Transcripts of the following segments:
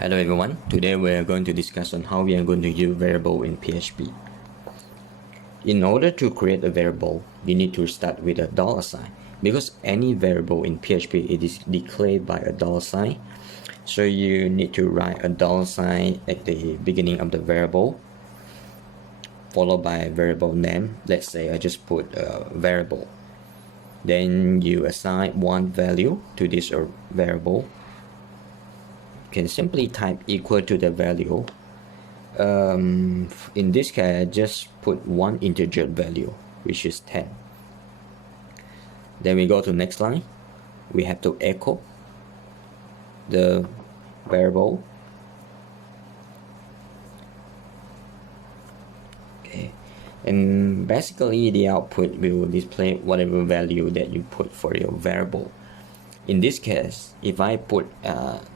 Hello everyone, today we are going to discuss on how we are going to use variable in PHP. In order to create a variable, we need to start with a $sign because any variable in PHP it is declared by a $sign. So you need to write a $sign at the beginning of the variable followed by a variable name. Let's say I just put a variable. Then you assign one value to this variable. Can simply type equal to the value. In this case, I just put one integer value, which is 10. Then we go to next line. We have to echo the variable. Okay, and basically the output will display whatever value that you put for your variable. In this case, if I put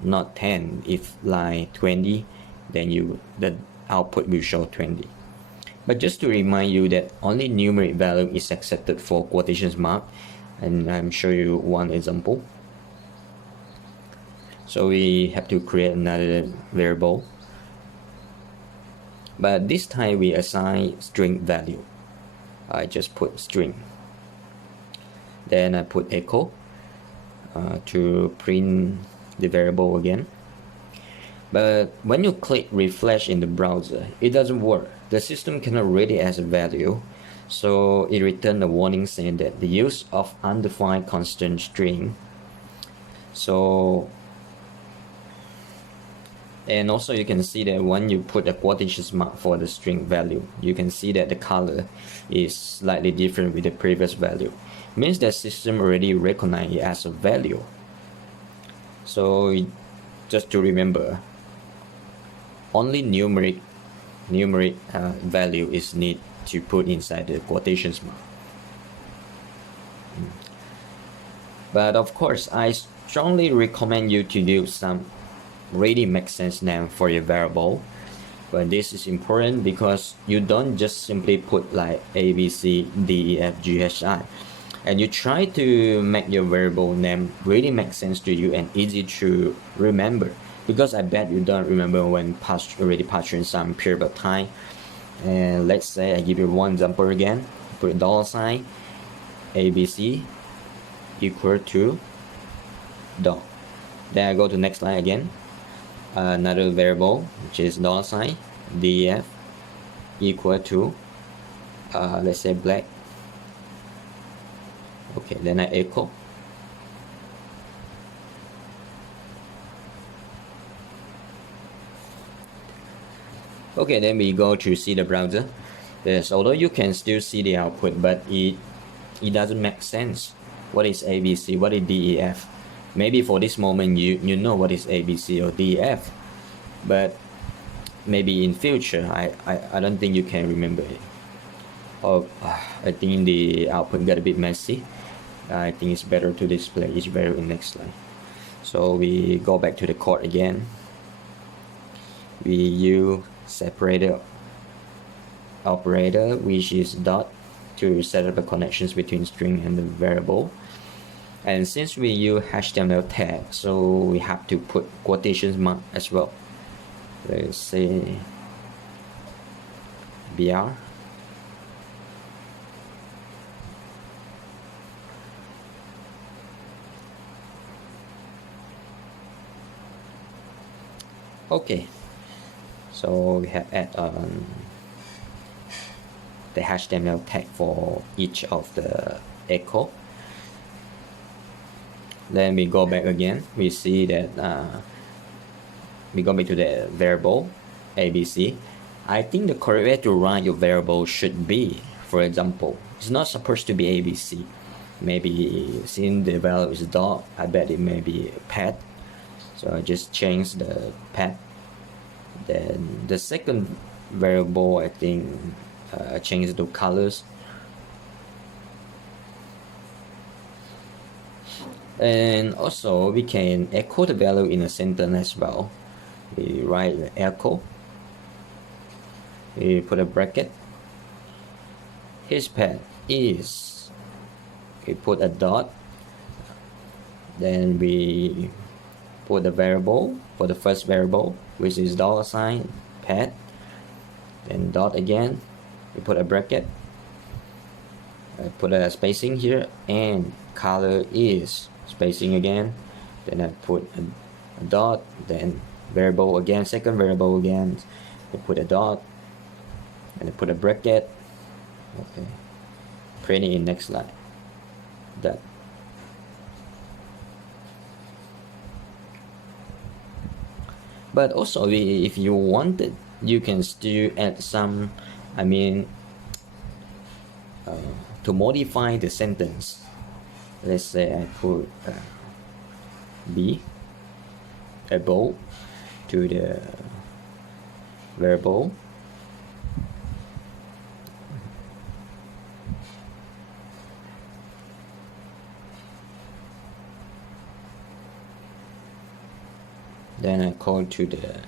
not 10, if like 20, then the output will show 20. But just to remind you that only numeric value is accepted for quotations mark, and I'm show you one example. So we have to create another variable, but this time we assign string value. I just put string. Then I put echo to print the variable again. But when you click refresh in the browser, it doesn't work. The system cannot read it as a value, so it returns a warning saying that the use of undefined constant string. So, and also you can see that when you put a quotations mark for the string value, you can see that the color is slightly different with the previous value. Means that system already recognize it as a value. So just to remember, only numeric value is need to put inside the quotations mark. But of course, I strongly recommend you to use some really make sense name for your variable. But this is important because you don't just simply put like A, B, C, D, E, F, G, H, I. And you try to make your variable name really make sense to you and easy to remember, because I bet you don't remember when already passed in some period of time. And let's say I give you one example again. Put $sign ABC equal to $. Then I go to next line again. Another variable which is $sign DF equal to let's say black. Okay, then I echo. Okay, then we go to see the browser. Yes, although you can still see the output, but it doesn't make sense. What is ABC? What is DEF? Maybe for this moment you know what is ABC or DEF, but maybe in future I don't think you can remember it. Oh, I think the output got a bit messy. I think it's better to display each value in next line. So we go back to the code again. We use separator operator, which is dot, to set up the connections between string and the variable. And since we use HTML tag, so we have to put quotations mark as well. Let's say BR. Okay, so we have add the HTML tag for each of the echo. Then we go back again. We see that we go back to the variable ABC. I think the correct way to write your variable should be, for example, it's not supposed to be ABC. Maybe since the value is dot, I bet it may be path. So I just change the path. Then the second variable, I think I change the colors. And also we can echo the value in a sentence as well. We write the echo. We put a bracket. His path is. We put a dot. Then we put the variable for the first variable, which is $, pet, then dot again, we put a bracket, I put a spacing here, and color is spacing again, then I put a dot, then variable again, second variable again, I put a dot, and I put a bracket. Okay, print it in next line. Done. But also, if you wanted, you can still add some, to modify the sentence. Let's say I put be able to the variable, then I call to the,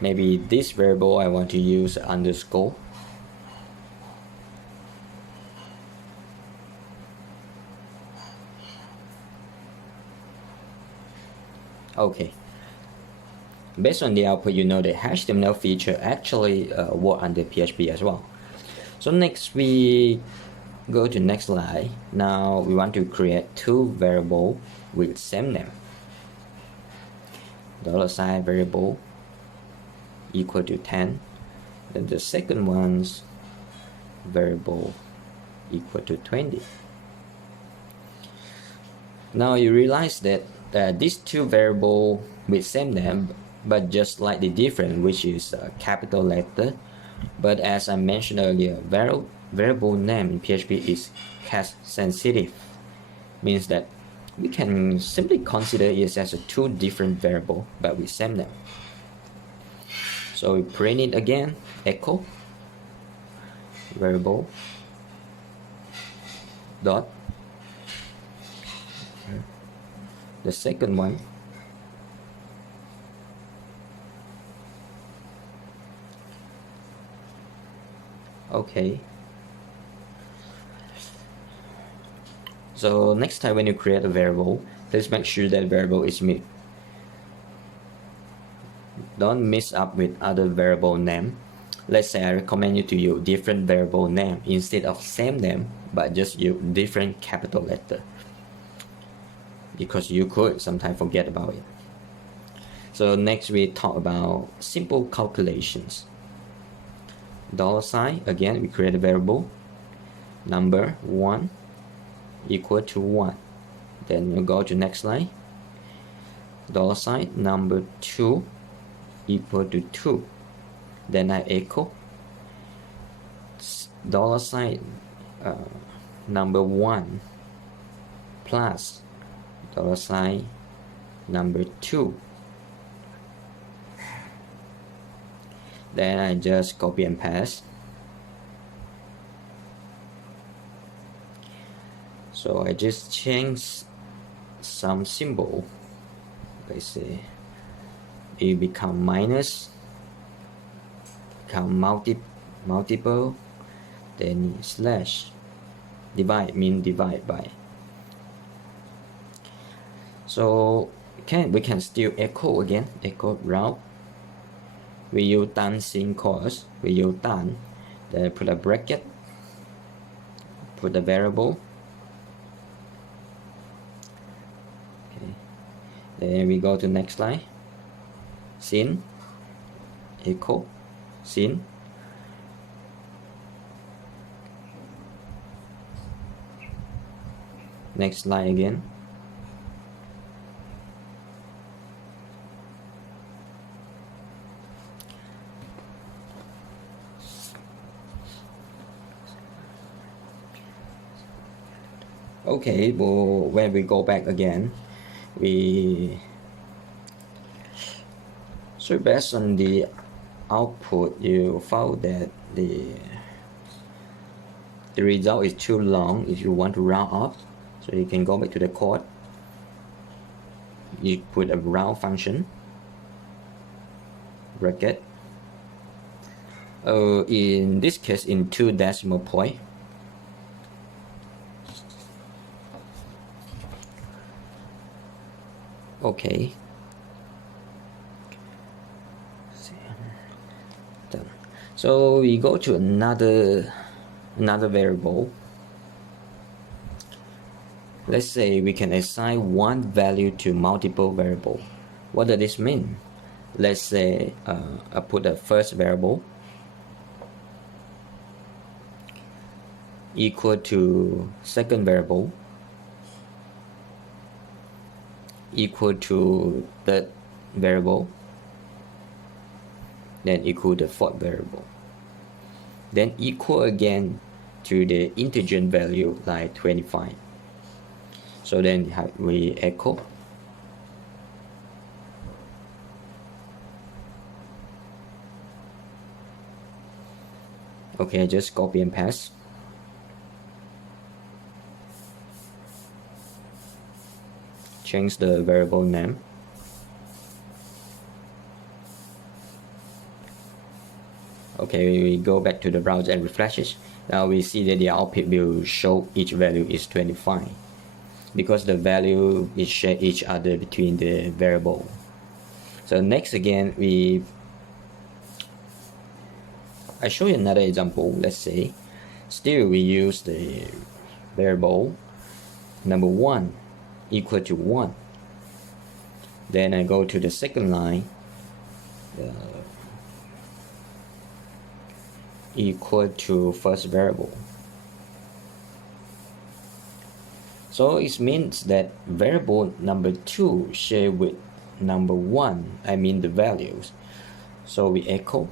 maybe this variable I want to use underscore. Okay, based on the output, you know the HTML feature actually work under PHP as well. So next we go to next line. Now we want to create two variable with same name. $sign variable equal to 10, then the second one's variable equal to 20. Now you realize that these two variable with same name but just slightly different, which is capital letter. But as I mentioned earlier, variable name in PHP is case sensitive, means that we can simply consider it as a two different variable but with same name. So we print it again, echo variable dot, the second one okay. So next time when you create a variable, please make sure that variable is mixed. Don't mix up with other variable name. Let's say I recommend you to use different variable name instead of same name, but just use different capital letter, because you could sometimes forget about it. So next we talk about simple calculations. $sign, again we create a variable, number 1 equal to 1, then you go to next line, $sign number 2 equal to 2, then I echo $sign number 1 plus $sign number 2, then I just copy and paste. So I just change some symbol. Let's say it become minus, become multiple, then slash, divide mean divide by. So we can still echo again, echo route. We use done course, we use done, then put a bracket, put the variable. Okay. Then we go to next line, sin, echo, sin. Next line again. Okay, well, when we go back again, so based on the output, you found that the result is too long if you want to round off. So you can go back to the code. You put a round function, bracket. In this case, in 2 decimal point. Okay. Done. So we go to another variable. Let's say we can assign one value to multiple variable. What does this mean? Let's say I put the first variable equal to second variable equal to third variable, then equal the fourth variable, then equal again to the integer value like 25. So then we echo. Okay, just copy and paste. Change the variable name. Okay, we go back to the browser and refresh it. Now we see that the output will show each value is 25 because the value is share each other between the variable. So next again, I show you another example. Let's say still we use the variable number 1 equal to 1. Then I go to the second line, equal to first variable. So it means that variable number 2 share with number 1, I mean the values. So we echo.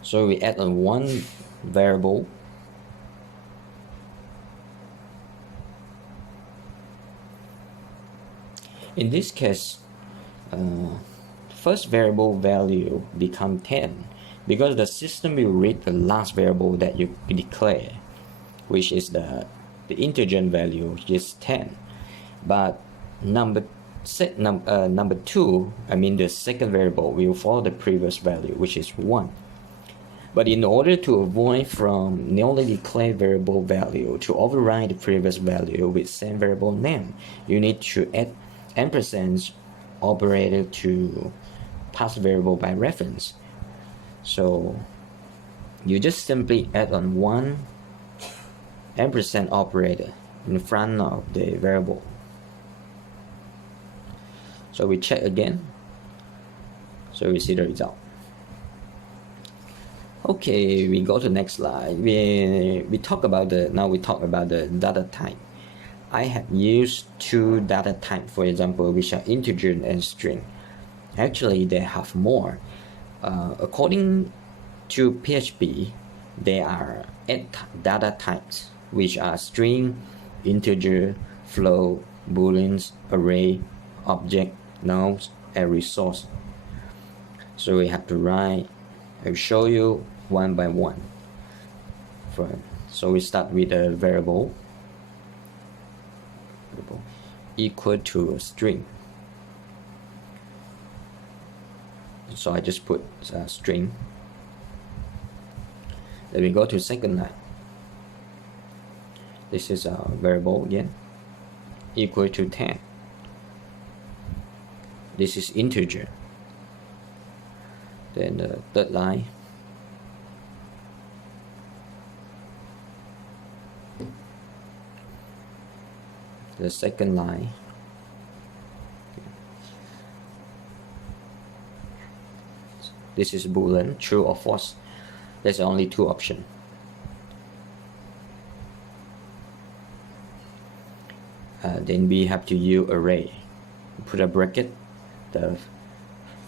So we add on one variable. In this case, first variable value become 10 because the system will read the last variable that you declare, which is the integer value, which is 10. But number 2, I mean the second variable, will follow the previous value, which is 1. But in order to avoid from newly declared variable value to override the previous value with same variable name, you need to add ampersand operator to pass variable by reference. So you just simply add on one ampersand operator in front of the variable. So we check again. So we see the result. Okay, we go to the next slide. We talk about the data type. I have used two data types, for example, which are integer and string. Actually, they have more. According to PHP, there are 8 data types, which are string, integer, float, booleans, array, object, nouns, and resource. So we have to write. I'll show you one by one. So we start with a variable equal to a string. So I just put a string. Then we go to second line. This is a variable again, equal to 10. This is integer. Then the third line, the second line, this is boolean, true or false. There's only 2 options. Then we have to use array. Put a bracket. The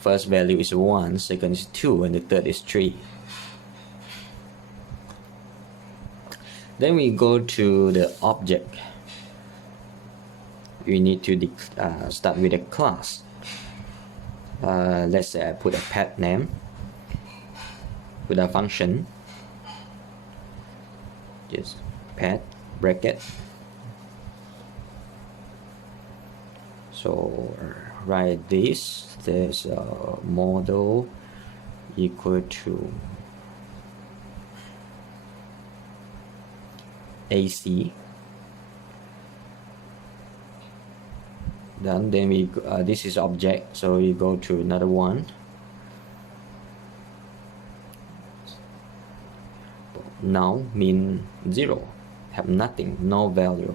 first value is 1, second is 2, and the third is 3. Then we go to the object. We need to start with a class. Let's say I put a pet name with a function. Just pet bracket. So write this. There's a model equal to AC. Then we this is object, so we go to another one. Now mean 0, have nothing, no value.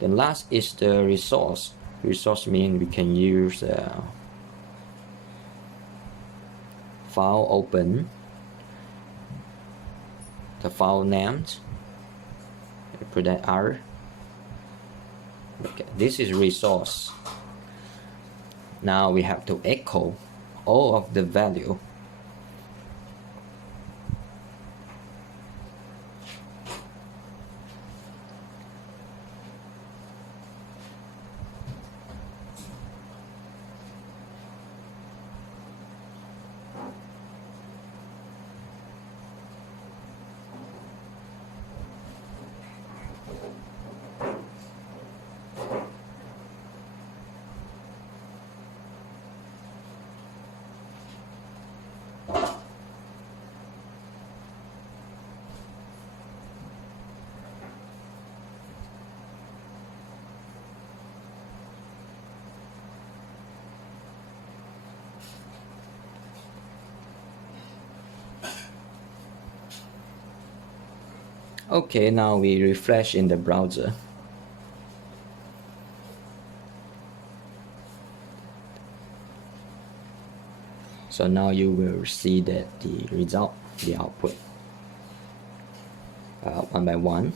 Then last is the resource. Resource mean we can use file open, the file named, put that R. Okay, this is resource. Now we have to echo all of the value. Okay, now we refresh in the browser. So now you will see that the result, the output, one by one.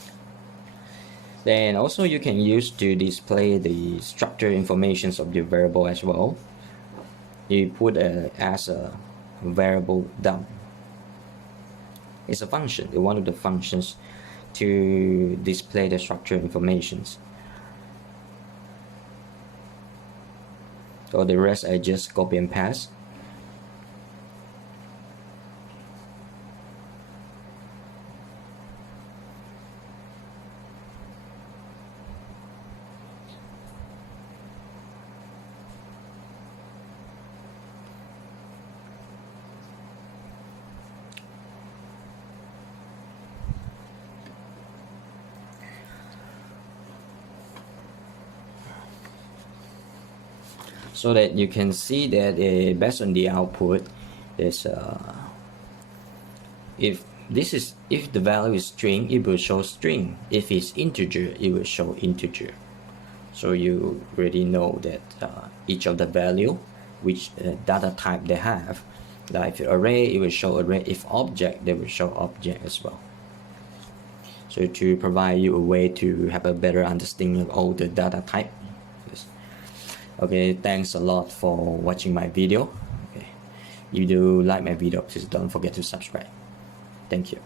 Then also you can use to display the structure informations of the variable as well. You put as a variable dump. It's a function, one of the functions to display the structure informations. So the rest I just copy and paste. So that you can see that based on the output, there's if the value is string, it will show string. If it's integer, it will show integer. So you already know that each of the value, which data type they have. Like if array, it will show array. If object, they will show object as well. So to provide you a way to have a better understanding of all the data type. Okay, thanks a lot for watching my video. Okay. If you do like my video, please don't forget to subscribe. Thank you.